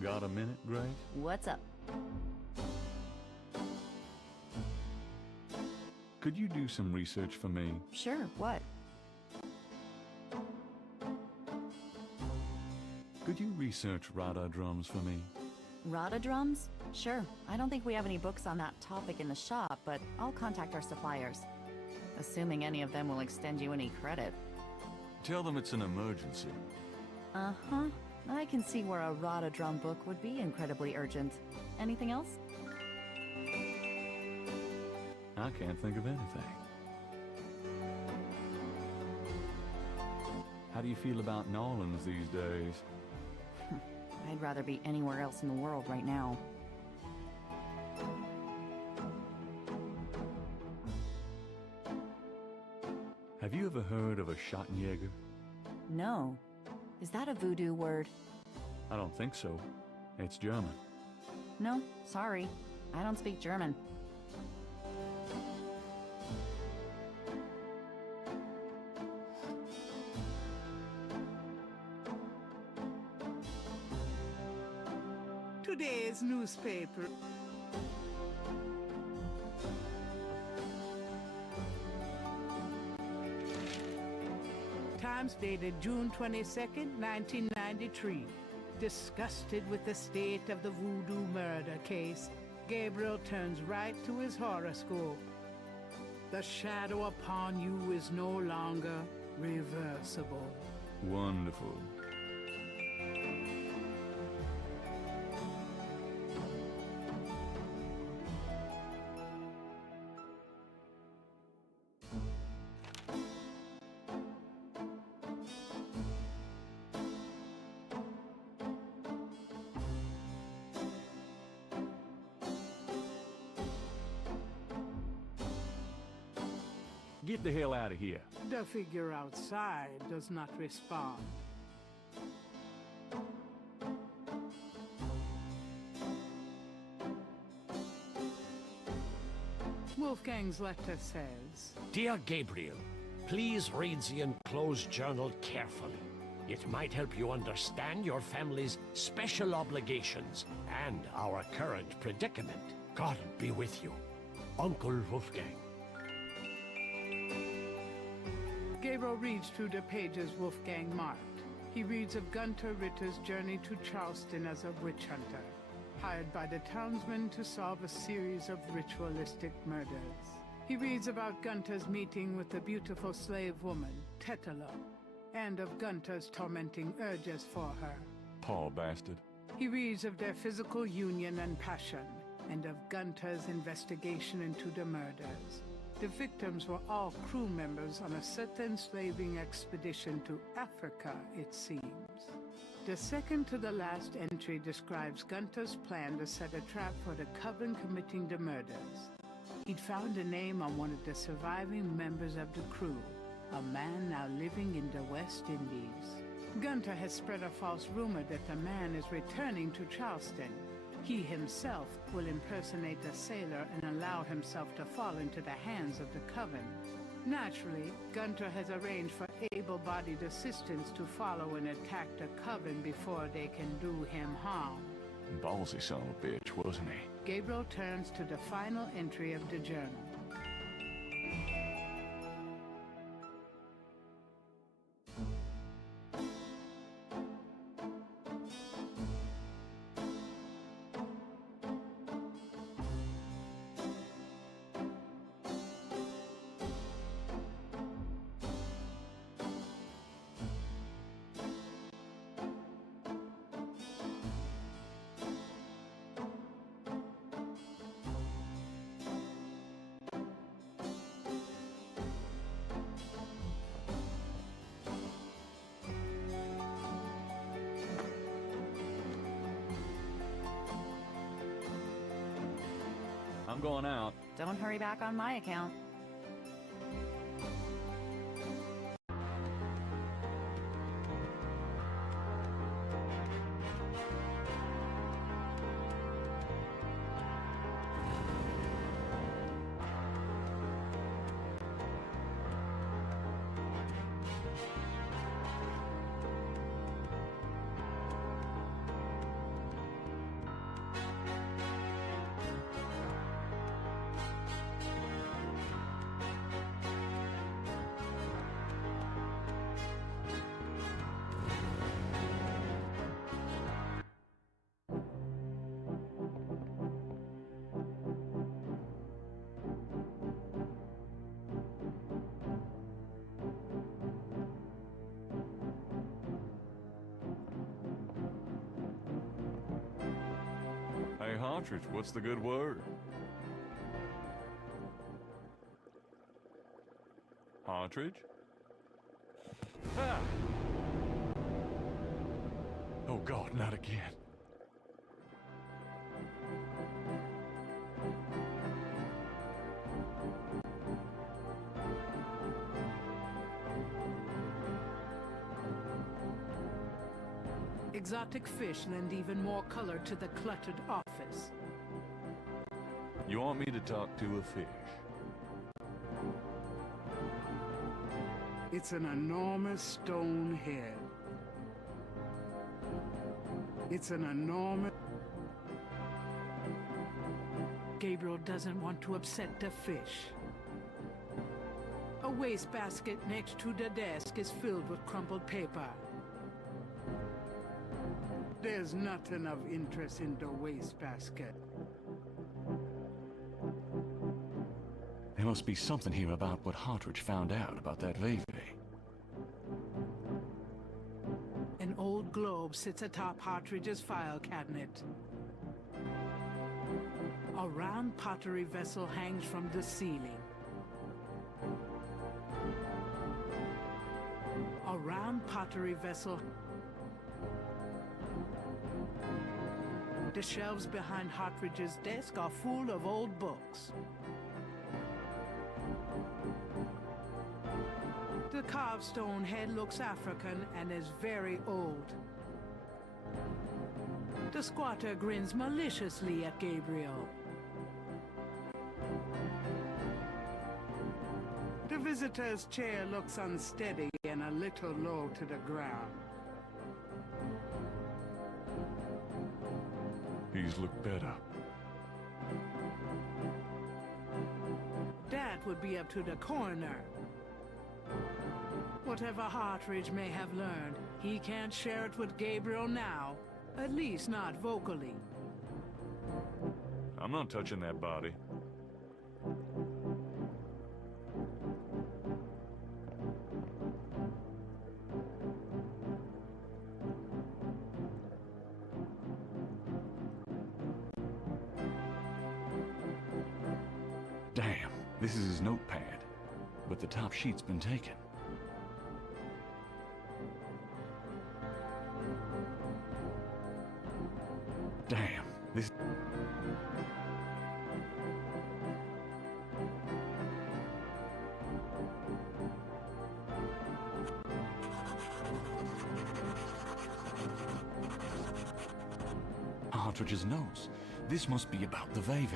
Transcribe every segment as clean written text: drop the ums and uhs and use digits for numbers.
Got a minute, Grace? What's up? Could you do some research for me? Sure, what? Could you research Rada drums for me? Rada drums? Sure. I don't think we have any books on that topic in the shop, but I'll contact our suppliers. Assuming any of them will extend you any credit. Tell them it's an emergency. Uh-huh. I can see where a Rada drum book would be incredibly urgent. Anything else? I can't think of anything. How do you feel about New Orleans these days? I'd rather be anywhere else in the world right now. Have you ever heard of a Schottenjäger? No. Is that a voodoo word? I don't think so. It's German. No, sorry. I don't speak German. Today's newspaper. Times dated June 22nd, 1993. Disgusted with the state of the voodoo murder case, Gabriel turns right to his horoscope. The shadow upon you is no longer reversible. Wonderful. Get the hell out of here. The figure outside does not respond. Wolfgang's letter says, Dear Gabriel, please read the enclosed journal carefully. It might help you understand your family's special obligations and our current predicament. God be with you. Uncle Wolfgang. Gabriel reads through the pages Wolfgang marked. He reads of Gunther Ritter's journey to Charleston as a witch hunter, hired by the townsmen to solve a series of ritualistic murders. He reads about Gunther's meeting with the beautiful slave woman, Tetela, and of Gunther's tormenting urges for her. Poor bastard. He reads of their physical union and passion, and of Gunther's investigation into the murders. The victims were all crew members on a certain slaving expedition to Africa, it seems. The second to the last entry describes Gunther's plan to set a trap for the coven committing the murders. He'd found a name on one of the surviving members of the crew, a man now living in the West Indies. Gunther has spread a false rumor that the man is returning to Charleston. He himself will impersonate a sailor and allow himself to fall into the hands of the coven. Naturally, Gunther has arranged for able-bodied assistants to follow and attack the coven before they can do him harm. Ballsy son of a bitch, wasn't he? Gabriel turns to the final entry of the journal. I'm going out. Don't hurry back on my account. Partridge, what's the good word? Partridge? Ah! Oh God, not again. Exotic fish lend even more color to the cluttered office. You want me to talk to a fish? It's an enormous stone head. It's an enormous... Gabriel doesn't want to upset the fish. A wastebasket next to the desk is filled with crumpled paper. There's nothing of interest in the wastebasket. There must be something here about what Partridge found out about that Veve. An old globe sits atop Partridge's file cabinet. A round pottery vessel hangs from the ceiling. A round pottery vessel. The shelves behind Partridge's desk are full of old books. The carved stone head looks African and is very old. The squatter grins maliciously at Gabriel. The visitor's chair looks unsteady and a little low to the ground. He's looked better. That would be up to the coroner. Whatever Partridge may have learned, he can't share it with Gabriel now. At least not vocally. I'm not touching that body. Damn, this is his notepad. But the top sheet's been taken. Damn, this... Partridge's notes. This must be about the Veve.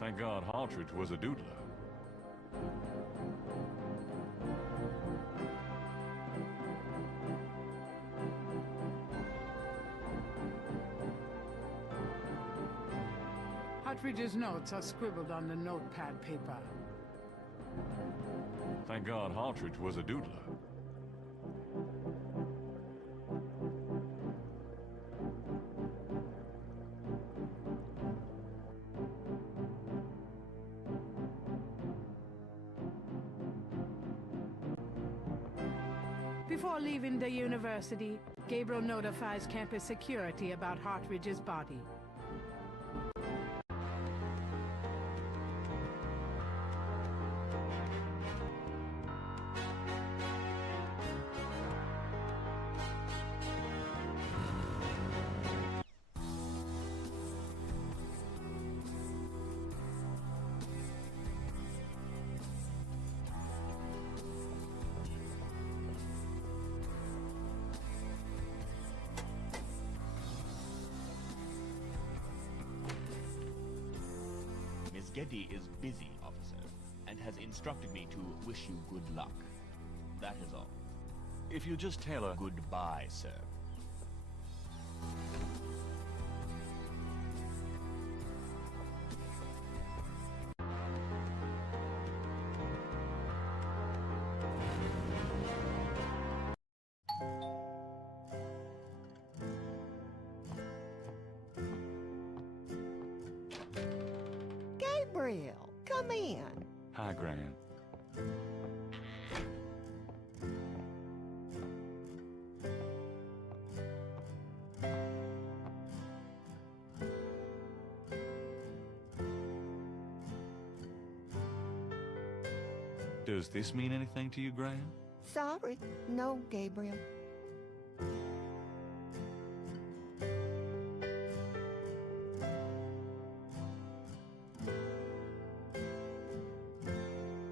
Thank God Partridge was a doodler. Partridge's notes are scribbled on the notepad paper. Thank God Partridge was a doodler. Before leaving the university, Gabriel notifies campus security about Partridge's body. Geddy is busy, officer, and has instructed me to wish you good luck. That is all. If you just tell her... Goodbye, sir. Gabriel, come in. Hi, Gran. Does this mean anything to you, Graham? Sorry, no, Gabriel.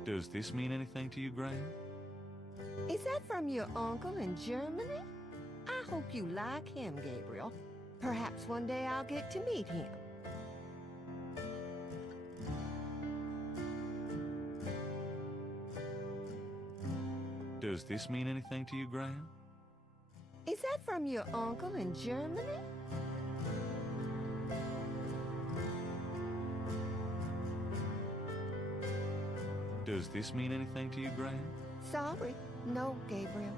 Does this mean anything to you, Graham? Is that from your uncle in Germany? I hope you like him, Gabriel. Perhaps one day I'll get to meet him. Does this mean anything to you, Graham? Is that from your uncle in Germany? Does this mean anything to you, Graham? Sorry, no, Gabriel.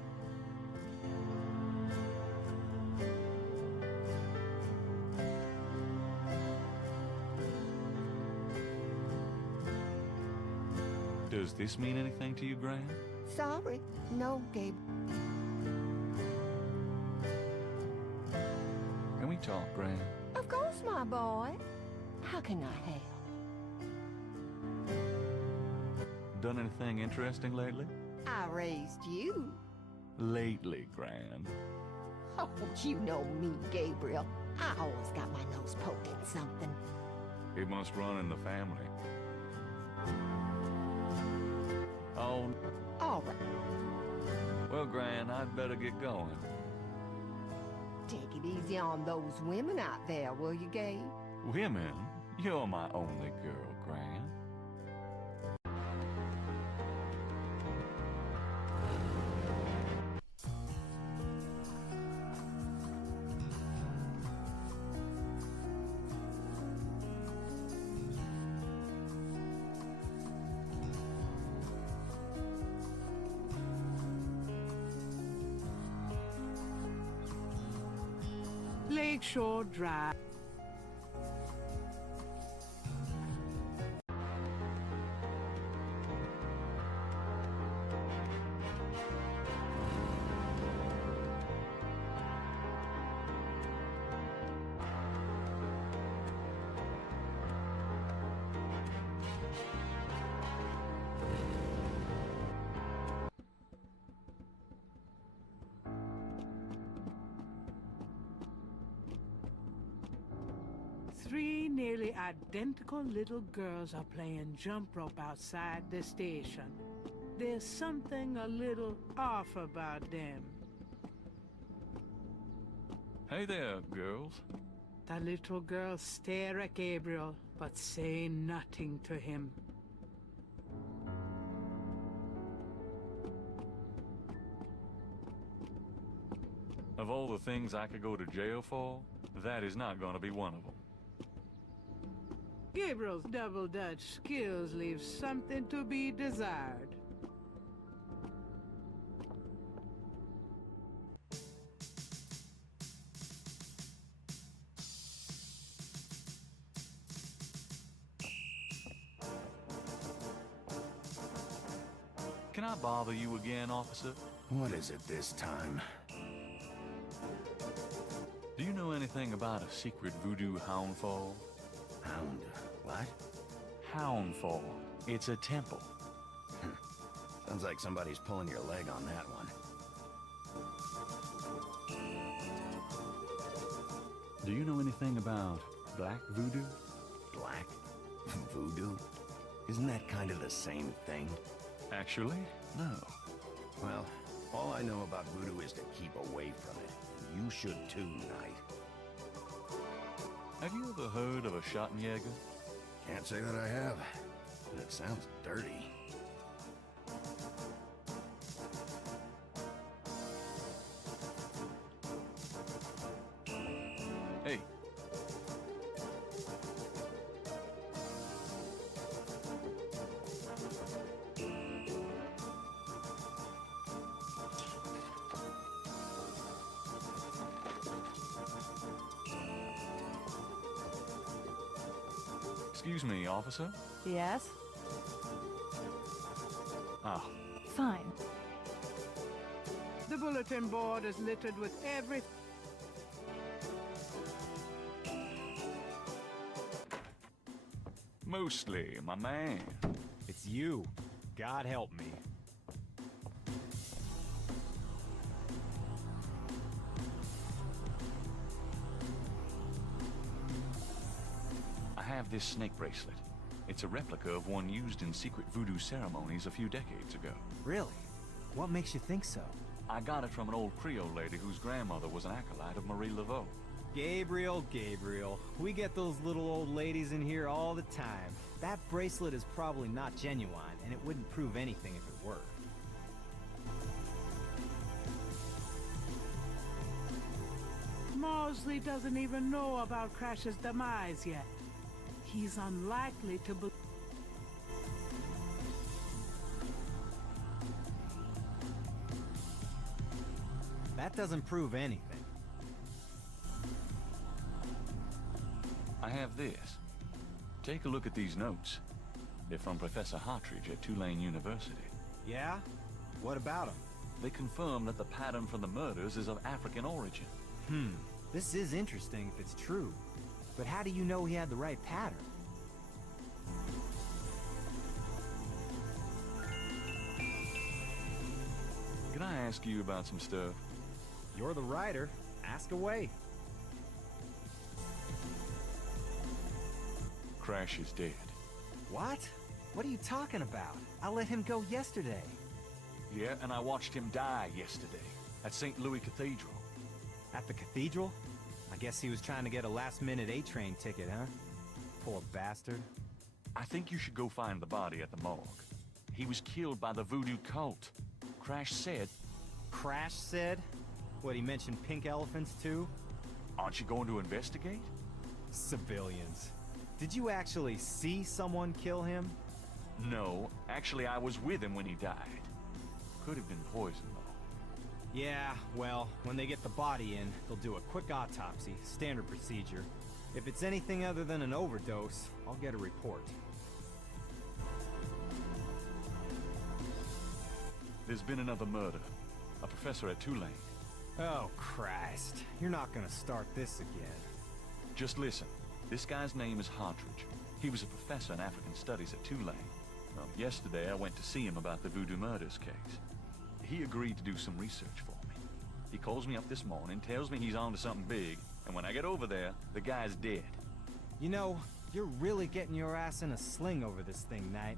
Does this mean anything to you, Graham? Sorry, no, Gabriel. Can we talk, Graham? Of course, my boy. How can I help? Done anything interesting lately? I raised you. Lately, Graham. Oh, you know me, Gabriel. I always got my nose poked in something. It must run in the family. Oh, All right, well, Gran, I'd better get going. take it easy on those women out there, will you, Gabe? Women? You're my only girl, Gran. Lakeshore Drive. Three nearly identical little girls are playing jump rope outside the station. There's something a little off about them. Hey there, girls. The little girls stare at Gabriel, but say nothing to him. Of all the things I could go to jail for, that is not going to be one of them. Gabriel's double Dutch skills leave something to be desired. Can I bother you again, officer? What is it this time? Do you know anything about a secret voodoo houndfall? Hound? What? Houndfall. It's a temple. Sounds like somebody's pulling your leg on that one. Do you know anything about black voodoo? Black? Voodoo? Isn't that kind of the same thing? Actually, no. Well, all I know about voodoo is to keep away from it. You should too, Knight. Have you ever heard of a Schottenjäger? Can't say that I have, but it sounds dirty. Hey. Excuse me, officer. Yes? Ah, Fine. The bulletin board is littered with every... mostly, my man. It's you. God help me. I have this snake bracelet. It's a replica of one used in secret voodoo ceremonies a few decades ago. Really? What makes you think so? I got it from an old Creole lady whose grandmother was an acolyte of Marie Laveau. Gabriel, we get those little old ladies in here all the time. That bracelet is probably not genuine, and it wouldn't prove anything if it were. Mosley doesn't even know about Crash's demise yet. He's unlikely to be... That doesn't prove anything. I have this. Take a look at these notes. They're from Professor Hartridge at Tulane University. Yeah? What about them? They confirm that the pattern for the murders is of African origin. This is interesting if it's true. But how do you know he had the right pattern? Can I ask you about some stuff? You're the writer. Ask away. Crash is dead. What? What are you talking about? I let him go yesterday. Yeah, and I watched him die yesterday at St. Louis Cathedral. At the cathedral? I guess he was trying to get a last-minute A-train ticket, huh? Poor bastard. I think you should go find the body at the morgue. He was killed by the voodoo cult. Crash said... Crash said? What, he mentioned pink elephants too? Aren't you going to investigate? Civilians. Did you actually see someone kill him? No, actually I was with him when he died. Could have been poison, though. Yeah, well, when they get the body in, they'll do a quick autopsy, standard procedure. If it's anything other than an overdose, I'll get a report. There's been another murder. A professor at Tulane. Oh, Christ. You're not gonna start this again. Just listen. This guy's name is Hartridge. He was a professor in African studies at Tulane. Yesterday I went to see him about the voodoo murders case. He agreed to do some research for me. He calls me up this morning, tells me he's onto something big, and when I get over there, the guy's dead. You know, you're really getting your ass in a sling over this thing, Knight.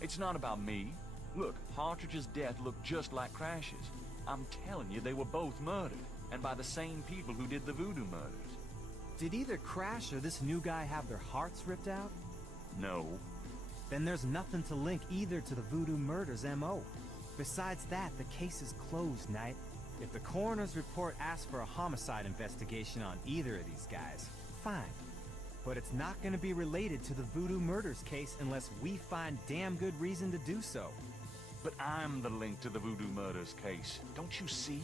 It's not about me. Look, Hartridge's death looked just like Crash's. I'm telling you, they were both murdered, and by the same people who did the voodoo murders. Did either Crash or this new guy have their hearts ripped out? No. Then there's nothing to link either to the voodoo murders M.O. Besides that, the case is closed, Knight. If the coroner's report asks for a homicide investigation on either of these guys, fine. But it's not going to be related to the voodoo murders case unless we find damn good reason to do so. But I'm the link to the voodoo murders case. Don't you see?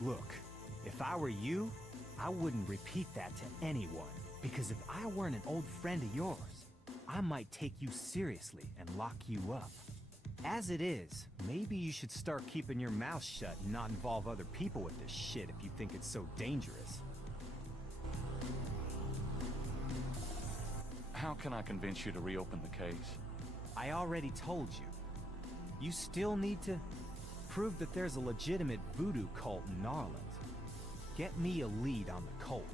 Look, if I were you, I wouldn't repeat that to anyone. Because if I weren't an old friend of yours, I might take you seriously and lock you up. As it is, maybe you should start keeping your mouth shut and not involve other people with this shit if you think it's so dangerous. How can I convince you to reopen the case? I already told you. You still need to prove that there's a legitimate voodoo cult in Narland. Get me a lead on the cult.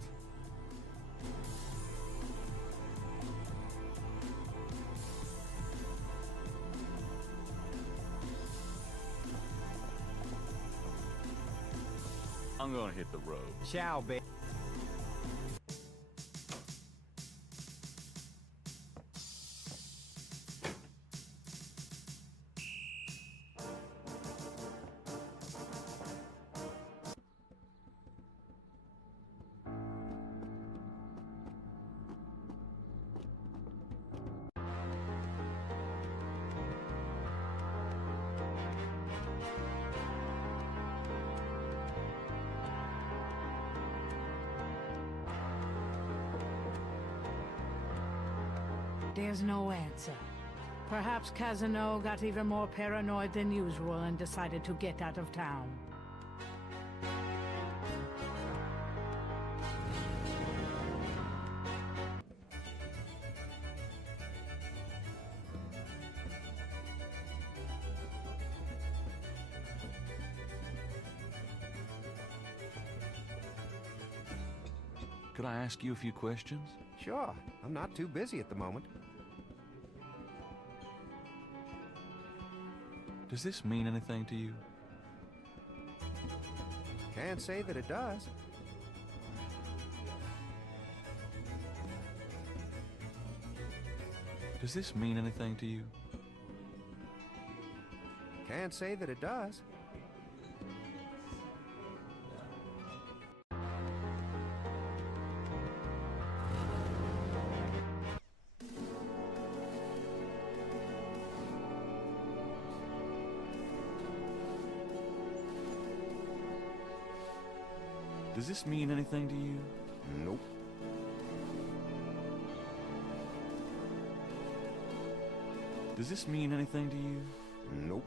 I'm gonna hit the road. Ciao, babe. There's no answer. Perhaps Casino got even more paranoid than usual and decided to get out of town. Could I ask you a few questions? Sure, I'm not too busy at the moment. Does this mean anything to you? Can't say that it does. Does this mean anything to you? Can't say that it does. Does this mean anything to you? Nope. Does this mean anything to you? Nope.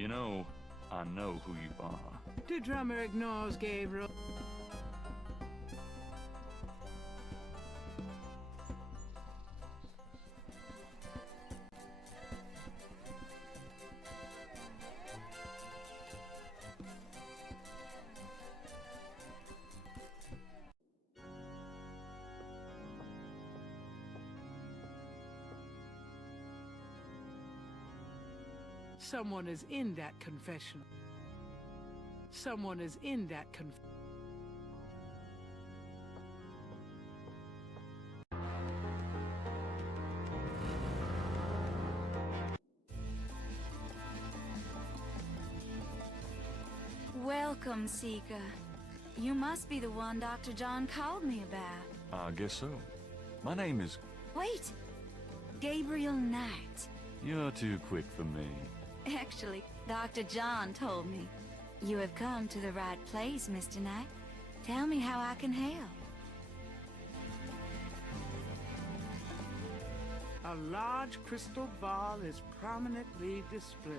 You know, I know who you are. The drummer ignores Gabriel. Someone is in that confessional. Someone is in that Welcome, Seeker. You must be the one Dr. John called me about. I guess so. My name is... Wait! Gabriel Knight. You're too quick for me. Actually, Dr. John told me. You have come to the right place, Mr. Knight. Tell me how I can help. A large crystal ball is prominently displayed.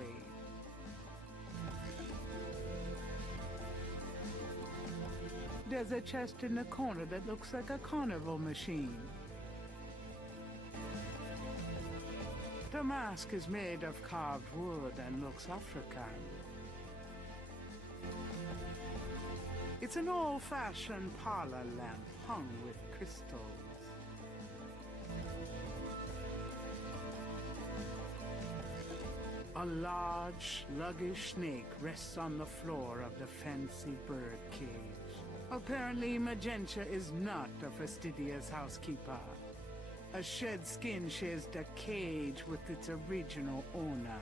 There's a chest in the corner that looks like a carnival machine. The mask is made of carved wood and looks African. It's an old-fashioned parlor lamp hung with crystals. A large, sluggish snake rests on the floor of the fancy bird cage. Apparently, Magenta is not a fastidious housekeeper. A shed skin shares the cage with its original owner.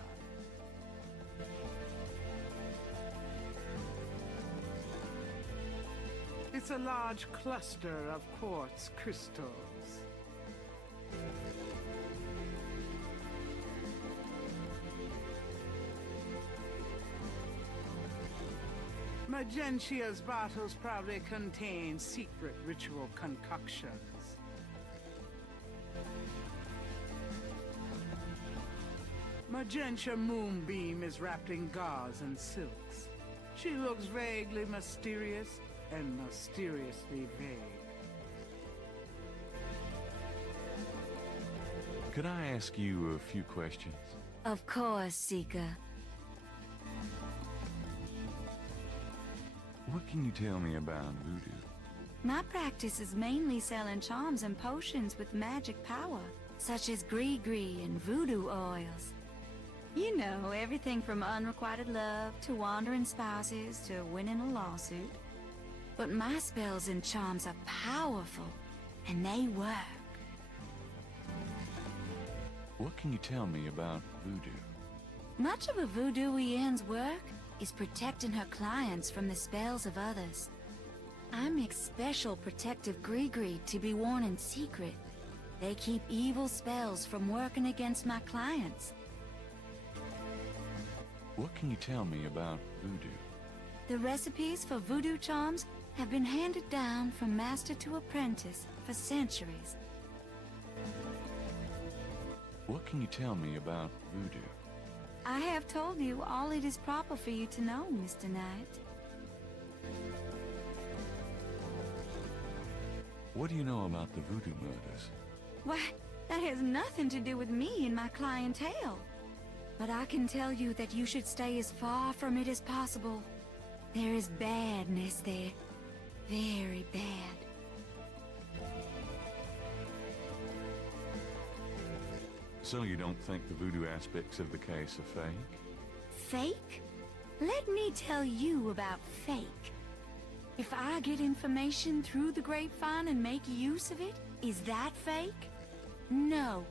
It's a large cluster of quartz crystals. Magentia's bottles probably contain secret ritual concoctions. Magentia Moonbeam is wrapped in gauze and silks. She looks vaguely mysterious and mysteriously vague. Could I ask you a few questions? Of course, Seeker. What can you tell me about voodoo? My practice is mainly selling charms and potions with magic power, such as gree-gree and voodoo oils. You know, everything from unrequited love to wandering spouses to winning a lawsuit. But my spells and charms are powerful, and they work. What can you tell me about voodoo? Much of a voodooienne's work is protecting her clients from the spells of others. I make special protective gree-gree to be worn in secret. They keep evil spells from working against my clients. What can you tell me about voodoo? The recipes for voodoo charms have been handed down from master to apprentice for centuries. What can you tell me about voodoo? I have told you all it is proper for you to know, Mr. Knight. What do you know about the voodoo murders? Why, that has nothing to do with me and my clientele. But I can tell you that you should stay as far from it as possible. There is badness there. Very bad. So you don't think the voodoo aspects of the case are fake? Fake? Let me tell you about fake. If I get information through the grapevine and make use of it, is that fake? No.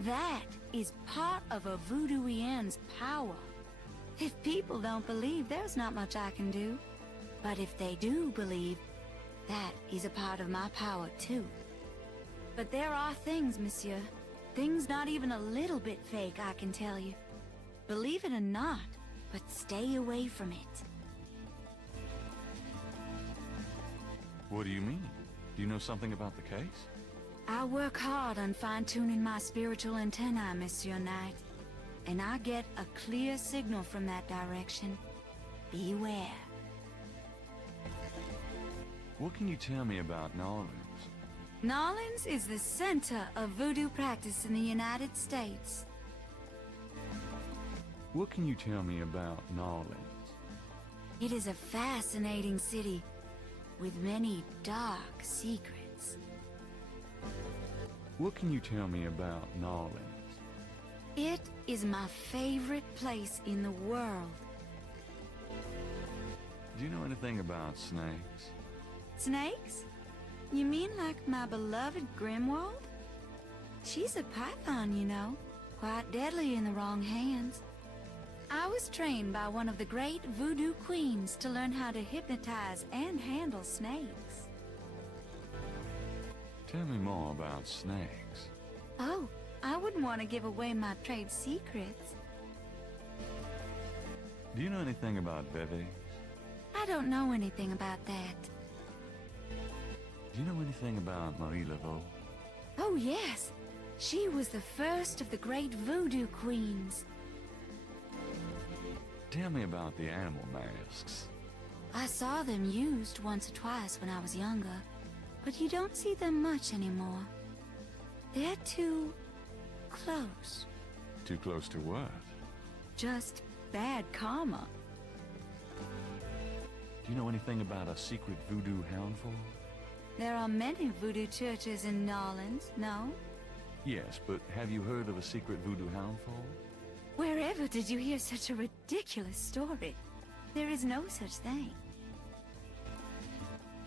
That is part of a voodooienne's power. If people don't believe, there's not much I can do. But if they do believe, that is a part of my power too. But there are things, monsieur. Things not even a little bit fake, I can tell you. Believe it or not, but stay away from it. What do you mean? Do you know something about the case? I work hard on fine-tuning my spiritual antennae, Monsieur Knight. And I get a clear signal from that direction. Beware. What can you tell me about New Orleans? New Orleans is the center of voodoo practice in the United States. What can you tell me about New Orleans? It is a fascinating city with many dark secrets. What can you tell me about New Orleans? It is my favorite place in the world. Do you know anything about snakes? Snakes? You mean like my beloved Grimwald? She's a python, you know. Quite deadly in the wrong hands. I was trained by one of the great voodoo queens to learn how to hypnotize and handle snakes. Tell me more about snakes. Oh, I wouldn't want to give away my trade secrets. Do you know anything about beves? I don't know anything about that. Do you know anything about Marie Laveau? Oh, yes. She was the first of the great voodoo queens. Tell me about the animal masks. I saw them used once or twice when I was younger, but you don't see them much anymore. They're too close. Too close to what? Just bad karma. Do you know anything about a secret voodoo houndful? There are many voodoo churches in New Orleans, no? Yes, but have you heard of a secret voodoo houndful? Wherever did you hear such a ridiculous story? There is no such thing.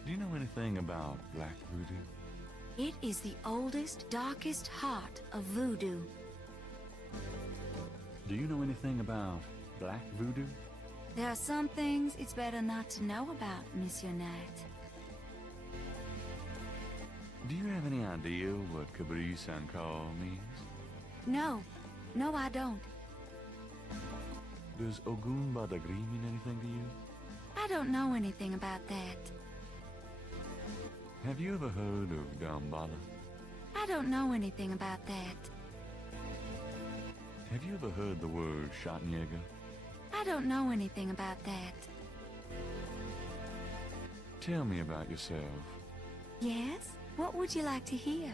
Do you know anything about black voodoo? It is the oldest, darkest heart of voodoo. Do you know anything about black voodoo? There are some things it's better not to know about, Monsieur Knight. Do you have any idea what Cabrice and Call means? No. No, I don't. Does Ogun Badagri mean anything to you? I don't know anything about that. Have you ever heard of Gambala? I don't know anything about that. Have you ever heard the word Schattenjäger? I don't know anything about that. Tell me about yourself. Yes? What would you like to hear?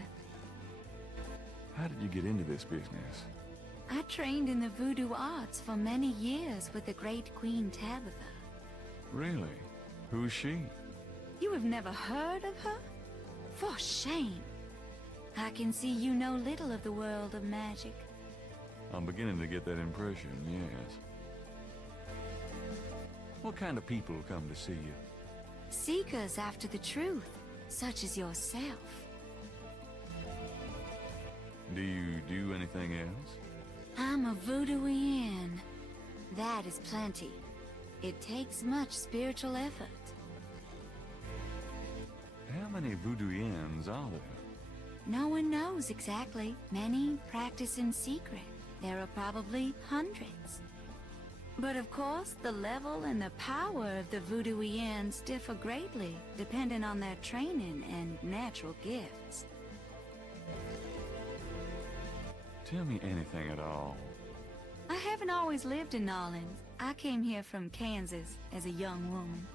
How did you get into this business? I trained in the voodoo arts for many years with the great Queen Tabitha. Really? Who's she? You have never heard of her? For shame. I can see you know little of the world of magic. I'm beginning to get that impression, yes. What kind of people come to see you? Seekers after the truth, such as yourself. Do you do anything else? I'm a voodooian. That is plenty. It takes much spiritual effort. How many voodooians are there? No one knows exactly. Many practice in secret. There are probably hundreds. But of course, the level and the power of the voodooians differ greatly, depending on their training and natural gifts. Tell me anything at all. I haven't always lived in Nolans. I came here from Kansas as a young woman.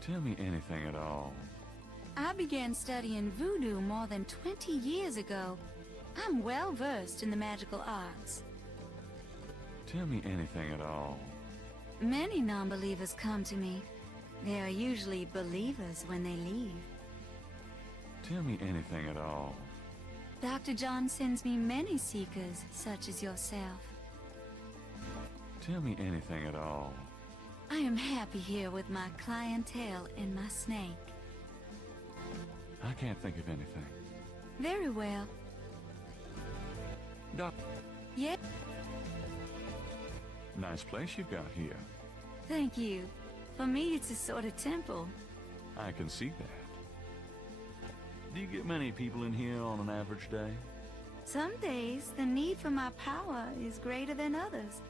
Tell me anything at all. I began studying voodoo more than 20 years ago. I'm well versed in the magical arts. Tell me anything at all. Many non-believers come to me. They are usually believers when they leave. Tell me anything at all. Dr. John sends me many seekers, such as yourself. Tell me anything at all. I am happy here with my clientele and my snake. I can't think of anything. Very well. Doc, Yeah, nice place you've got here. thank you. For me, it's a sort of temple. I can see that. Do you get many people in here on an average day? Some days, the need for my power is greater than others.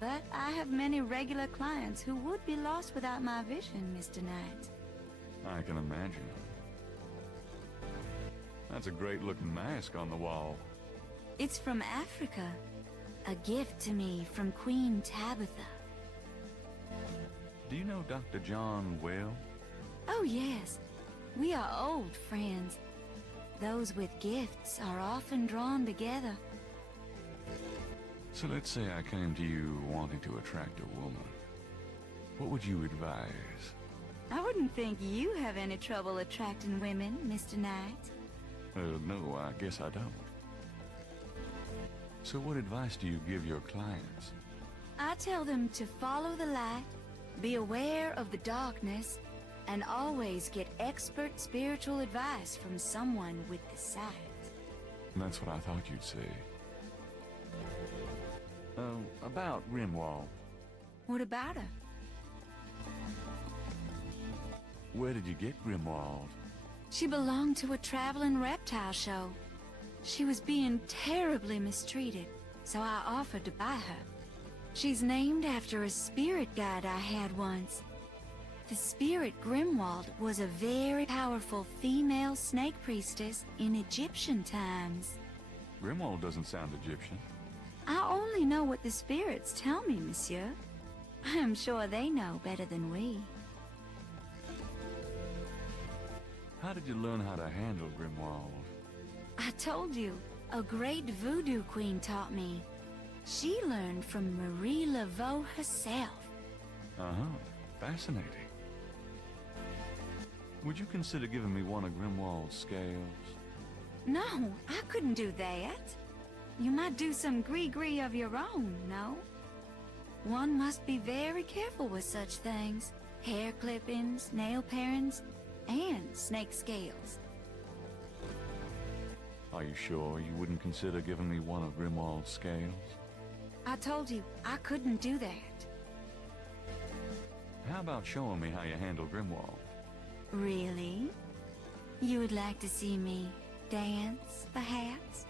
But I have many regular clients who would be lost without my vision, Mr. Knight. I can imagine. That's a great-looking mask on the wall. It's from Africa. A gift to me from Queen Tabitha. Do you know Dr. John well? Oh, yes. We are old friends. Those with gifts are often drawn together. So let's say I came to you wanting to attract a woman. What would you advise? I wouldn't think you have any trouble attracting women, Mr. Knight. No, I guess I don't. So what advice do you give your clients? I tell them to follow the light, be aware of the darkness, and always get expert spiritual advice from someone with the sight. That's what I thought you'd say. About Grimwald. What about her? Where did you get Grimwald? She belonged to a traveling reptile show. She was being terribly mistreated, so I offered to buy her. She's named after a spirit guide I had once. The spirit Grimwald was a very powerful female snake priestess in Egyptian times. Grimwald doesn't sound Egyptian. I only know what the spirits tell me, monsieur. I am sure they know better than we. How did you learn how to handle Grimwald? I told you, a great voodoo queen taught me. She learned from Marie Laveau herself. Uh-huh. Fascinating. Would you consider giving me one of Grimwald's scales? No, I couldn't do that. You might do some gree-gree of your own, no? One must be very careful with such things. Hair clippings, nail parings, and snake scales. Are you sure you wouldn't consider giving me one of Grimwald's scales? I told you, I couldn't do that. How about showing me how you handle Grimwald? Really? You would like to see me dance, perhaps?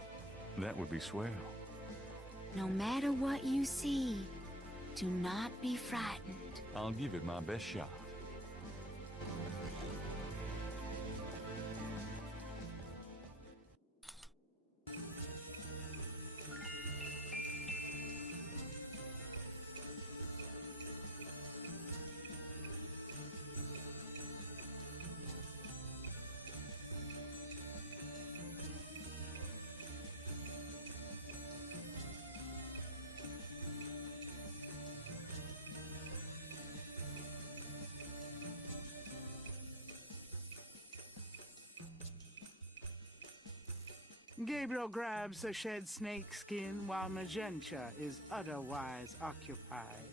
That would be swell. No matter what you see, do not be frightened. I'll give it my best shot. Gabriel grabs the shed snake skin while Magenta is otherwise occupied.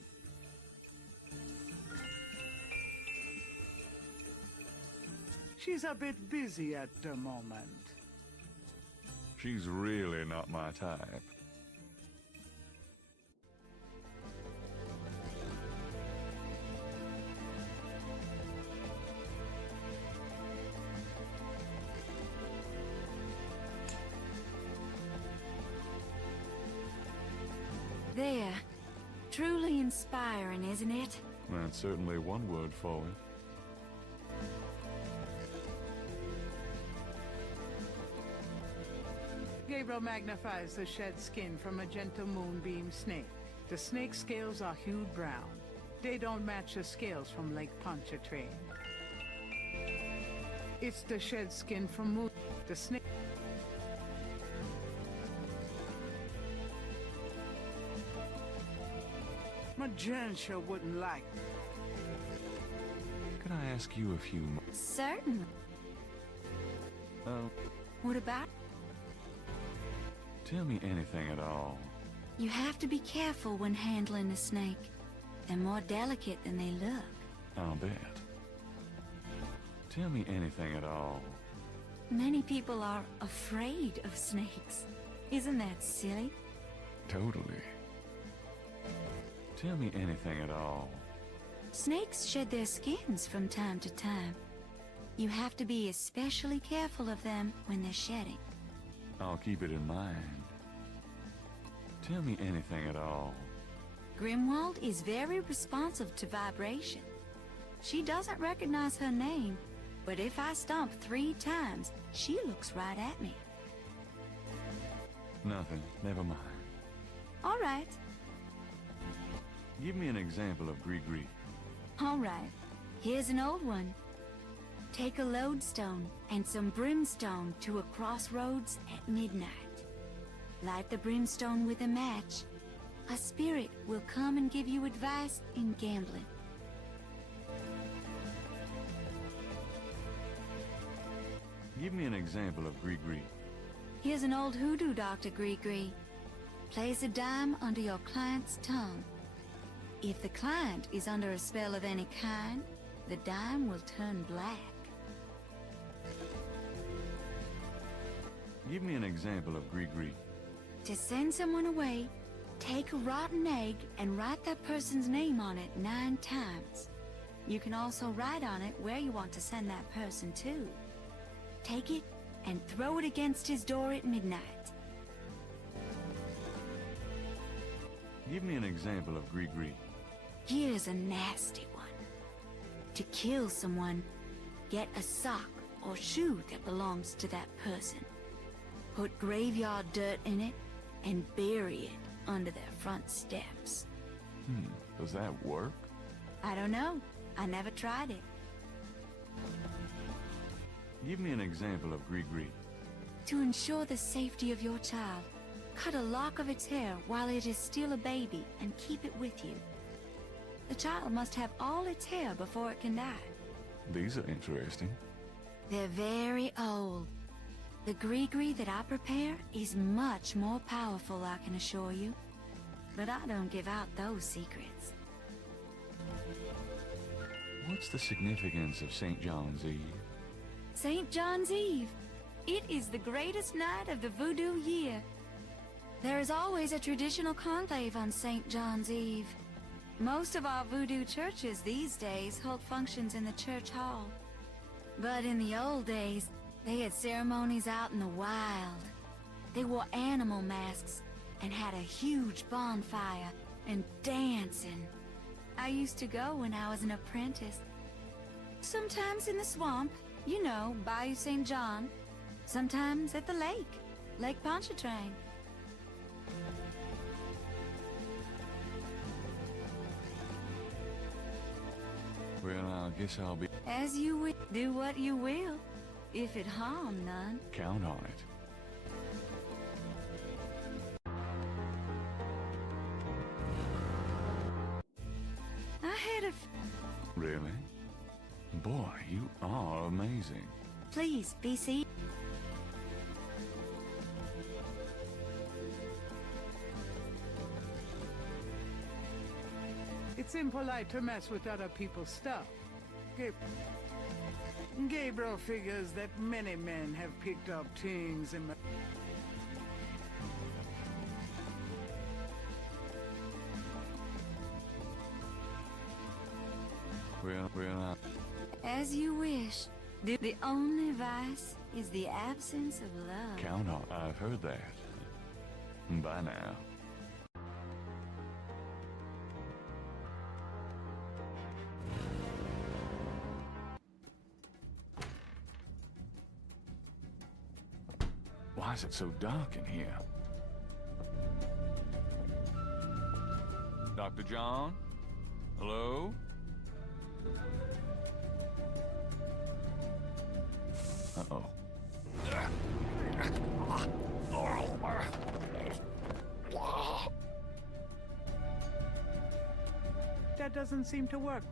She's a bit busy at the moment. She's really not my type. There. Truly inspiring, isn't it? That's certainly one word for it. Gabriel magnifies the shed skin from Magenta Moonbeam snake. The snake scales are hued brown. They don't match the scales from Lake Pontchartrain. It's the shed skin from Moon. The snake. Magenta wouldn't like. Could I ask you a few more? Certainly. Oh, What about? tell me anything at all. You have to be careful when handling a snake. They're more delicate than they look. I'll bet. Tell me anything at all. Many people are afraid of snakes. Isn't that silly? Totally. Tell me anything at all. Snakes shed their skins from time to time. You have to be especially careful of them when they're shedding. I'll keep it in mind. Tell me anything at all. Grimwald is very responsive to vibration. She doesn't recognize her name, but if I stomp 3 times, she looks right at me. Nothing. Never mind. All right, Give me an example of Gree-Gree. all right. Here's an old one. Take a lodestone and some brimstone to a crossroads at midnight. Light the brimstone with a match. A spirit will come and give you advice in gambling. Give me an example of Gree-Gree. Here's an old hoodoo doctor, Gree-Gree. Place a dime under your client's tongue. If the client is under a spell of any kind, the dime will turn black. Give me an example of Gree-Gree. To send someone away, take a rotten egg and write that person's name on it 9 times. You can also write on it where you want to send that person to. Take it and throw it against his door at midnight. Give me an example of Gree-Gree. Here's a nasty one. To kill someone, get a sock or shoe that belongs to that person. Put graveyard dirt in it and bury it under their front steps. Does that work? I don't know. I never tried it. Give me an example of Gree-Gree. To ensure the safety of your child, cut a lock of its hair while it is still a baby and keep it with you. The child must have all its hair before it can die. These are interesting. They're very old. The Gree-Gree that I prepare is much more powerful, I can assure you. But I don't give out those secrets. What's the significance of St. John's Eve? St. John's Eve. It is the greatest night of the voodoo year. There is always a traditional conclave on St. John's Eve. Most of our voodoo churches these days hold functions in the church hall. But in the old days, They had ceremonies out in the wild. They wore animal masks and had a huge bonfire and dancing. I used to go when I was an apprentice. Sometimes in the swamp, you know, Bayou St. John. Sometimes at the lake, Lake Pontchartrain. Well, I guess I'll be... As you will. Do what you will, if it harm none. Count on it. I had a... Really? Boy, you are amazing. Please, be seated. It's impolite to mess with other people's stuff. Gabriel figures that many men have picked up things in... Well, As you wish. The only vice is the absence of love. count on... I've heard that. Bye now. Why is it so dark in here? Dr. John? Hello? Uh-oh. That doesn't seem to work.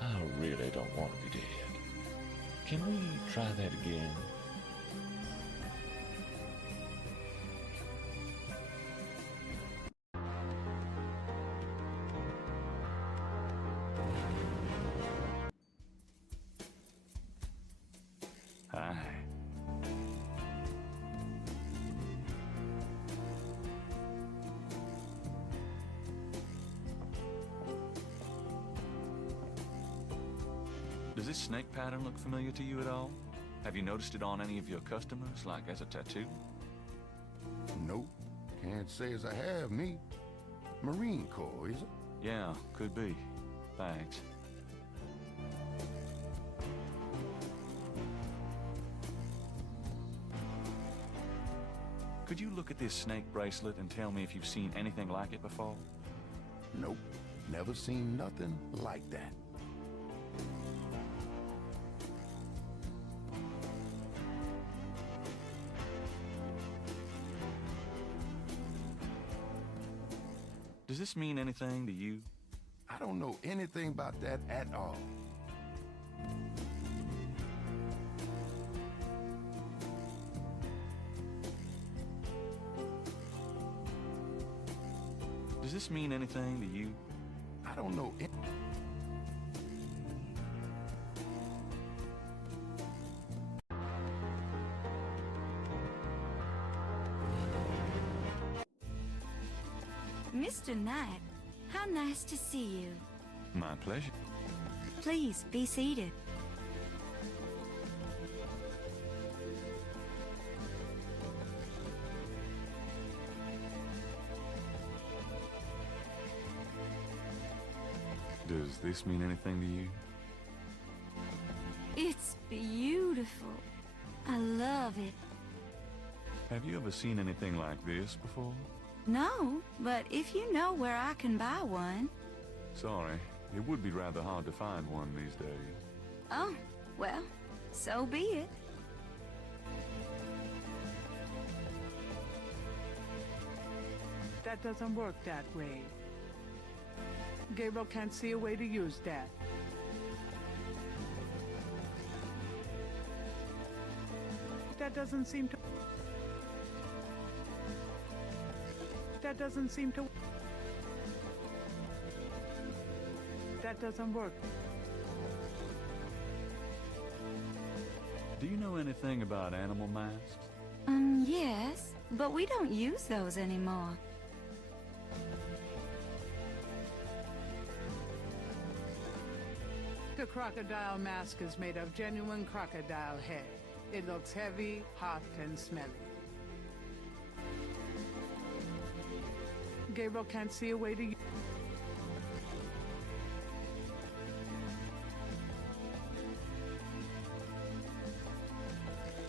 I really don't want to be dead. Can we try that again? Hi. Does this snake pattern look familiar to you at all? Have you noticed it on any of your customers, like as a tattoo? Nope. Can't say as I have, me. Marine Corps, is it? Yeah, could be. Thanks. Could you look at this snake bracelet and tell me if you've seen anything like it before? Nope. Never seen nothing like that. Does this mean anything to you? I don't know anything about that at all. Does this mean anything to you? I don't know. Mr. Knight, how nice to see you. My pleasure. Please, be seated. Does this mean anything to you? It's beautiful. I love it. Have you ever seen anything like this before? No, but if you know where I can buy one... Sorry, it would be rather hard to find one these days. Oh, well, so be it. That doesn't work that way. Gabriel can't see a way to use that. That doesn't seem to... That doesn't seem to... That doesn't work. Do you know anything about animal masks? Yes, but we don't use those anymore. The crocodile mask is made of genuine crocodile hair. It looks heavy, hot, and smelly. Gabriel can't see a way to...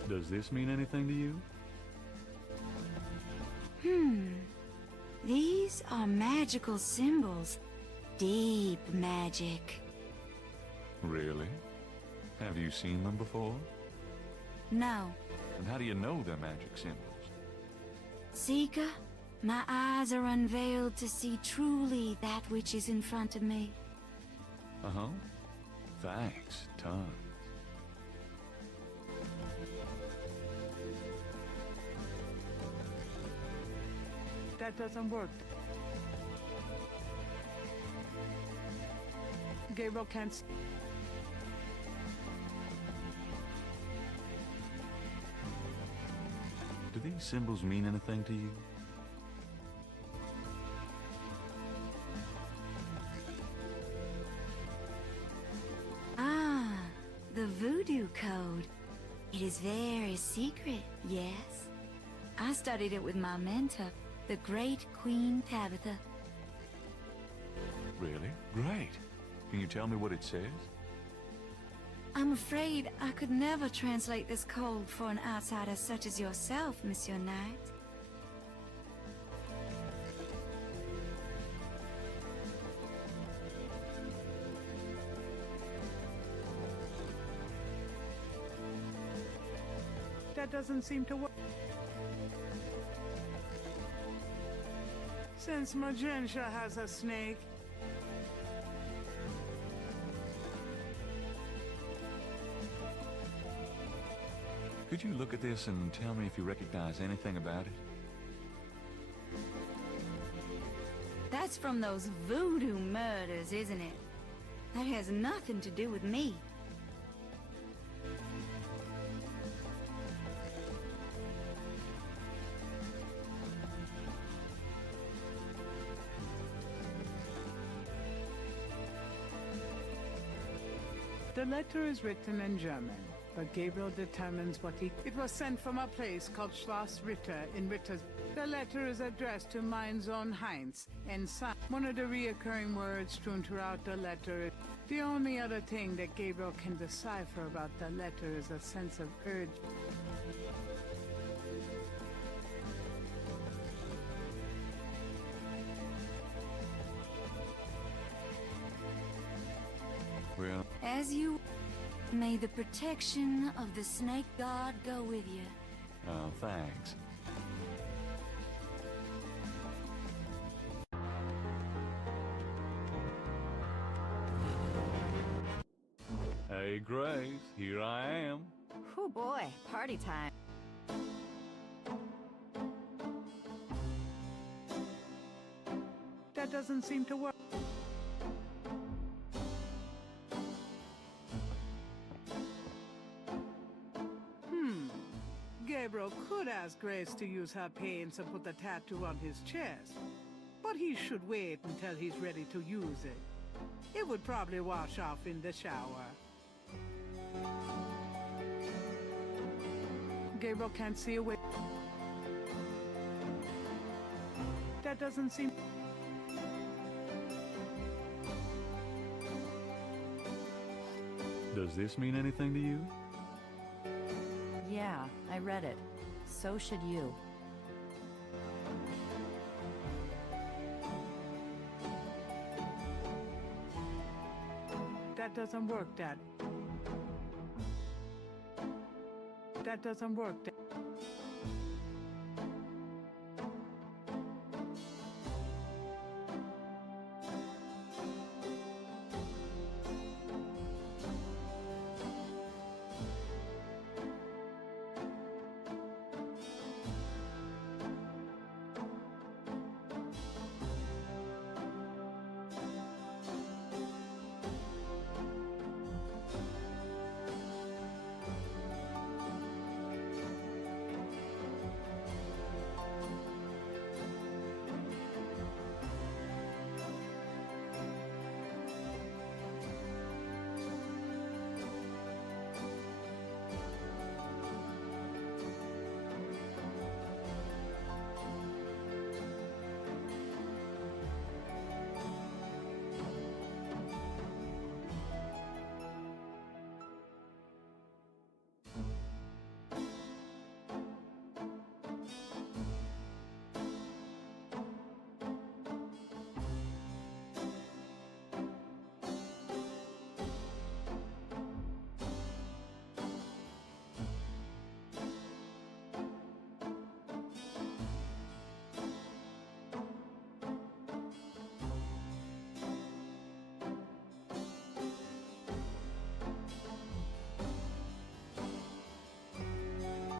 Does this mean anything to you? These are magical symbols. Deep magic. Really? Have you seen them before? No. And how do you know they're magic symbols? Seeker, my eyes are unveiled to see truly that which is in front of me. Uh-huh. Thanks, tons. That doesn't work. Gabriel can't... Do these symbols mean anything to you? Ah, the voodoo code. It is very secret, yes. I studied it with my mentor, the great Queen Tabitha. Really? Great. Can you tell me what it says? I'm afraid I could never translate this code for an outsider such as yourself, Monsieur Knight. That doesn't seem to work. Since Magenta has a snake, Could you look at this and tell me if you recognize anything about it? That's from those voodoo murders, isn't it? That has nothing to do with me. the letter is written in German, but Gabriel determines what he... It was sent from a place called Schloss Ritter in Ritter's... The letter is addressed to mein Sohn Heinz, and one of the reoccurring words strewn throughout the letter. The only other thing that Gabriel can decipher about the letter is a sense of urge. Well... As you... May the protection of the snake god go with you. Oh, thanks. Hey, Grace, here I am. Oh boy, party time. That doesn't seem to work. Gabriel could ask Grace to use her paints and put the tattoo on his chest, but he should wait until he's ready to use it. It would probably wash off in the shower. Gabriel can't see a way. That doesn't seem... Does this mean anything to you? Yeah, I read it. So should you. That doesn't work, Dad. That doesn't work, Dad.